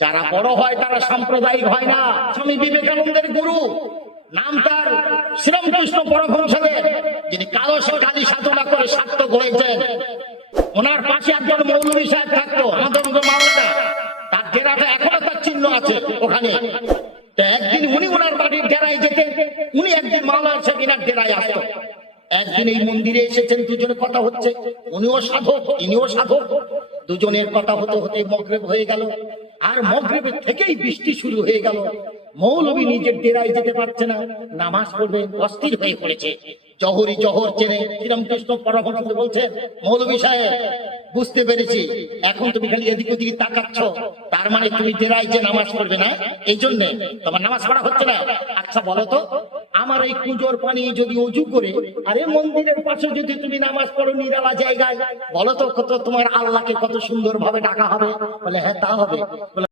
যারা বড় হয় তারা সাম্প্রদায়িক হয় না। স্বামী বিবেকানন্দের গুরু নাম তার শ্রীরামকৃষ্ণ পরমহংসদেব, যিনি কালী সাধনা করে সার্থক হয়েছেন। ওনার পাশে একজন মৌলভী সাহেব থাকতো, আমাদের মাওলানা, তার ডেরাটা এখনো তার চিহ্ন আছে ওখানে। একদিন উনি ওনার বাড়ির ডেরায় যেতেন, উনি একদিন মাওলানা সাহেব এনার ডেরায় আসতো। একদিন এই মন্দিরে এসেছেন, দুজনে কথা হচ্ছে, উনিও সাধক ইনিও সাধক। দুজনের কথা হতে হতে মগরিব হয়ে গেল, আর মগরিবের থেকেই বৃষ্টি শুরু হয়ে গেল। মৌলভী নিজের ডেরায় যেতে পারছে না, নামাজ পড়বে অস্থির হয়ে পড়েছে। জহরি জহর চেনে শ্রীরামকৃষ্ণ পরমহংস বলছেন, মৌলভী সাহেব বুঝতে পেরেছি, এখন তুমি খালি এদিক ওদিকে তাকাচ্ছ, তার মানে তুমি ডেরায় যে নামাজ পড়বে না, এই জন্য তোমার নামাজ পড়া হচ্ছে না। আচ্ছা বলো তো, আমার এই কুজোর পানি যদি অজু করে আরে মন্দিরের পাশে যদি তুমি নামাজ পড়ো নিরালা জায়গায়, বলো তো কত তোমার আল্লাহকে কত সুন্দর ভাবে ডাকা হবে? বলে হ্যাঁ তা হবে।